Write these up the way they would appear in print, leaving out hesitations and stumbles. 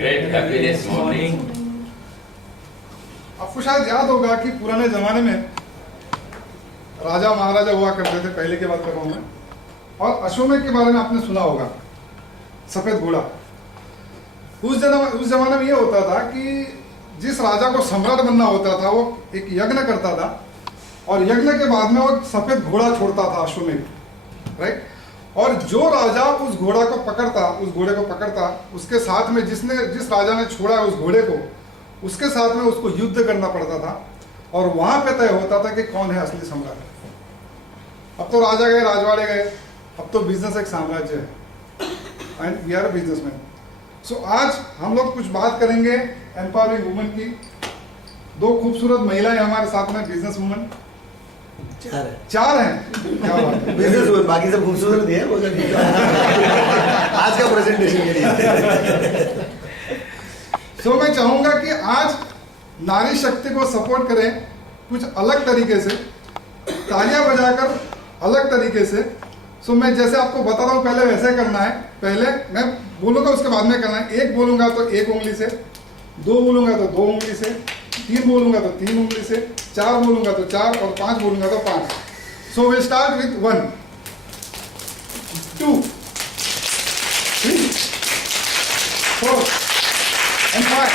Great happiness morning. आपको शायद याद होगा कि पुराने जमाने में राजा महाराजा हुआ करते थे। पहले की बात कर रहा हूं मैं। और अश्वमेध के बारे में आपने सुना होगा, सफेद घोड़ा। उस जमाने में ये होता था कि जिस राजा को सम्राट बनना होता था वो एक यज्ञ करता था और यज्ञ के बाद में वो सफेद घोड़ा छोड़ता था, अश्वमेध, राइट। और जो राजा उस घोड़े को पकड़ता, उसके साथ में जिस राजा ने छोड़ा उस घोड़े को, उसके साथ में उसको युद्ध करना पड़ता था और वहां पे तय होता था कि कौन है असली सम्राट। अब तो राजा गए, राजवाड़े गए, अब तो बिजनेस एक साम्राज्य है and we are a businessman. So आज हम लोग कुछ बात करेंगे एम्पावरिंग वुमेन की। दो खूबसूरत महिलाएं हमारे साथ में, बिजनेस वुमेन चार हैं। क्या बात है, बिजनेस वुमेन, बाकी सब खूबसूरत ही है। आज का प्रेजेंटेशन के लिए सो मैं चाहूंगा कि आज नारी शक्ति को सपोर्ट करें कुछ अलग तरीके से, तालियां बजाकर अलग तरीके से। सो मैं जैसे आपको बता रहा हूं पहले वैसे करना है। पहले मैं बोलूंगा उसके बाद में करना है। एक बोलूंगा तो एक उंगली से, दो बोलूंगा तो दो उंगली से, तीन बोलूंगा तो तीन उंगली से, चार बोलूंगा तो चार और पांच बोलूंगा तो पांच। So will start with 1 2 3 4 and 5।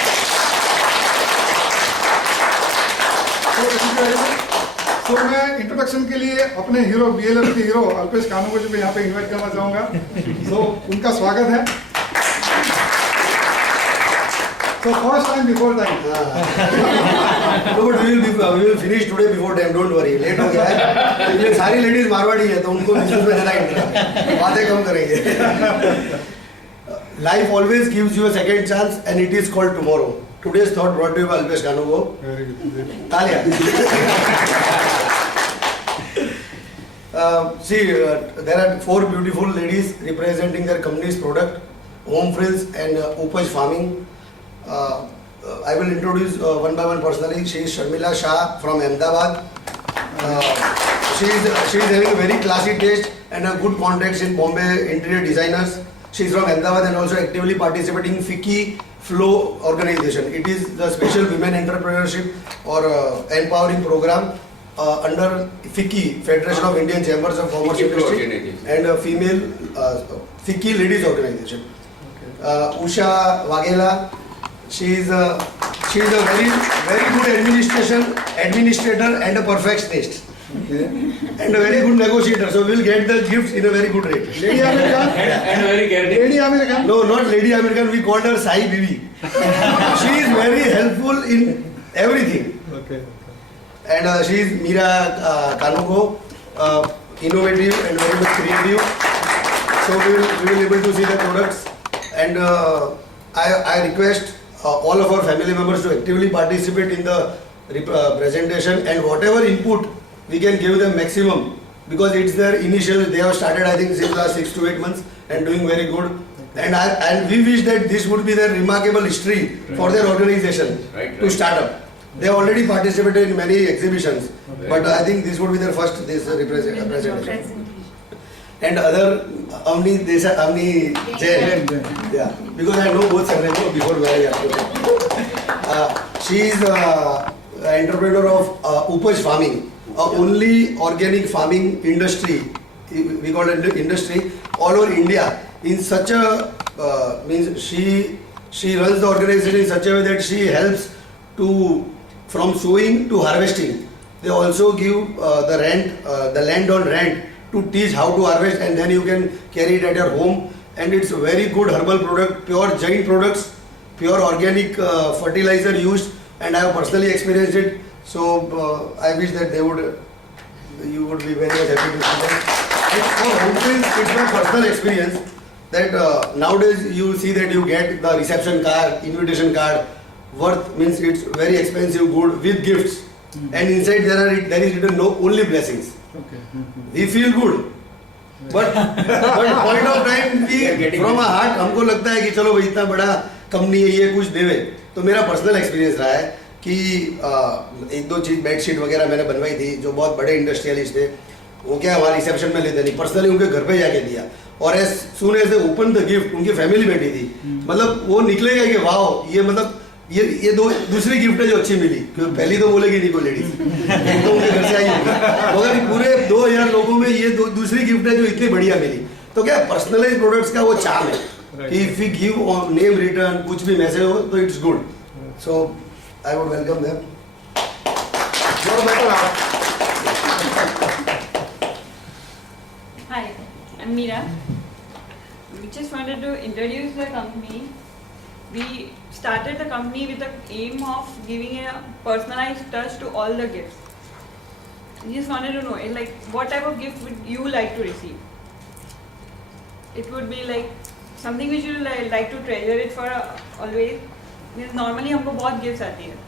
तो मैं इंट्रोडक्शन के लिए अपने हीरो, बीएलएफ के हीरो अल्पेश कानूको जी को यहाँ पे इनवाइट करना चाहूंगा। तो उनका स्वागत है। So first time before time. No, but we will finish today before time. Don't worry. Late हो गया है। ये सारी लेडीज मारवाड़ी है तो उनको बिजनेस में ज्यादा इंटरेस्ट है। बातें कम करेंगे। Life always gives you a second chance and it is called tomorrow. Today's thought brought to you by Alpesh Kanuko. Very good. तालियां। There are 4 beautiful ladies representing their company's product, Home Frills and Upaj Farming. I will introduce one by one personally. She is Sharmila Shah from Ahmedabad. She is having a very classy taste and a good contacts in Bombay interior designers. She is from Ahmedabad and also actively participating in FICCI Flow organization. It is the special women entrepreneurship or empowering program under FICCI, Federation of Indian Chambers of Commerce Industry, and a female FICCI ladies organization. Usha Waghela, she is a very good administrator and a perfectionist. Okay. And a very good negotiator. So we will get the gifts in a very good rate. Lady American. And very caring. Lady American. No, not Lady American. We called her Sai Bibi. She is very helpful in everything. Okay. And she is Meera Kanuko, innovative and very much creative. So we will able to see the products. And I request all of our family members to actively participate in the presentation and whatever input we can give them maximum, because it's their initial. They have started, I think, since last 6 to 8 months and doing very good. And we wish that this would be their remarkable history for their organization to start up. They already participated in many exhibitions, but I think this would be their first presentation. And other Amni Jain, yeah, because I know both surnames before very she is entrepreneur of Upaj Farming, only organic farming industry. We call it industry all over India. In such a means she runs the organization in such a way that she helps to from sowing to harvesting. They also give the land on rent to teach how to harvest, and then you can carry it at your home. And it's a very good herbal product, pure Jain products, pure organic fertilizer used, and I have personally experienced it. So I wish that you would be very much happy to see that. It's my personal experience that nowadays you see that you get the reception card, invitation card, worth means it's very expensive good with gifts, and inside there is written no only blessings. Okay. We feel good, but point of time we from our heart हमको लगता है कि चलो भाई इतना बड़ा company है ये कुछ देवे. तो मेरा पर्सनल एक्सपीरियंस रहा है कि एक दो चीज बेडशीट वगैरह मैंने बनवाई थी जो बहुत बड़े इंडस्ट्रियलिस्ट थे. वो क्या हमारे रिसेप्शन में लेते नहीं, पर्सनली उनके घर पे जाके दिया। और as soon as they open the gift, उनकी फैमिली बैठी थी, मतलब वो निकलेगा कि वाह ये मतलब ये दूसरी गिफ्ट है जो अच्छी मिली, क्योंकि पहली तो बोलेगी नहीं कोई लेडीज, एक तो उनके घर से आई होगी, मगर पूरे 2000 लोगों में ये दूसरी गिफ्ट है जो इतनी बढ़िया मिली। तो क्या पर्सनलाइज प्रोडक्ट्स का वो चार्म है कि if you give name return कुछ भी मैसेज हो तो it's good. So I would welcome them. Hi, I'm Meera. We just wanted to introduce the company. We started the company with the aim of giving a personalized touch to all the gifts. We just wanted to know, like, what type of gift would you like to receive? It would be like something which you like to treasure it for always. Because normally हमको बहुत gifts आती है.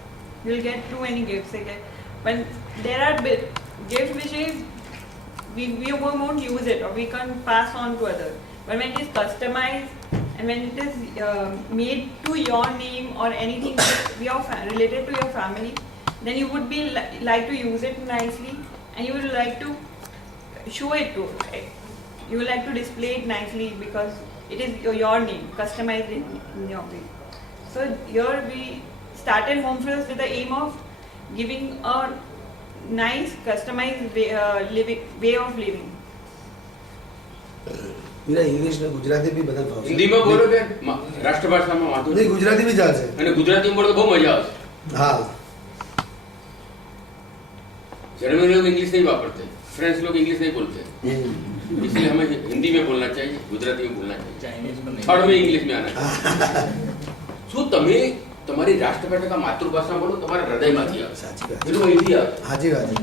You'll get too many gifts, okay? But there are gifts which is we won't use it or we can pass on to others. But when it is customized and when it is made to your name or anything related to your family, then you would be like to use it nicely and you would like to show it to. Right? You would like to display it nicely because it is your name, customized in your way. So here we started Home Frills with the aim of giving a nice customized way of living. मेरा English ને ગુજરાતી બી બધા ફાવશે। હિન્દીમાં બોલો કે રાષ્ટ્રભાષામાં વાંધો નહીં, ગુજરાતી બી ચાલશે। અને ગુજરાતીમાં બોલો તો બહુ મજા આવશે। हाँ जर्मनी लोग इंग्लिश नहीं वापरते, फ्रेंच लोग इंग्लिश नहीं बोलते, इसलिए हमें हिंदी में बोलना चाहिए, गुजराती में बोलना चाहिए, चाइनीज में नहीं, थर्ड में इंग्लिश में आना चाहिए। શું તમે તમારી રાષ્ટ્રભાષા માતૃભાષા બોલો, તમારા હૃદયમાંથી આવે, સાચી વાત પેલું અહીંથી આવે, સાચી વાત છે।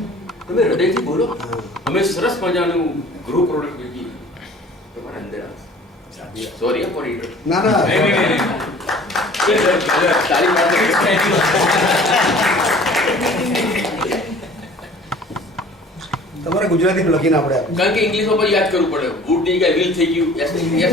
તમે હૃદયથી બોલો। હા અમે સરસ મજાનું ગ્રો પ્રોડક્ટ વેચી તમારા અંદર આવે। Sorry for it. ના ના તારી પાસે તમારે ગુજરાતીમાં લખીને આપણે આપો। કારણ કે ઇંગ્લિશમાં પણ યાદ કરવું પડે, વુડ ની કે વિલ થઈ ગયું, યસ યસ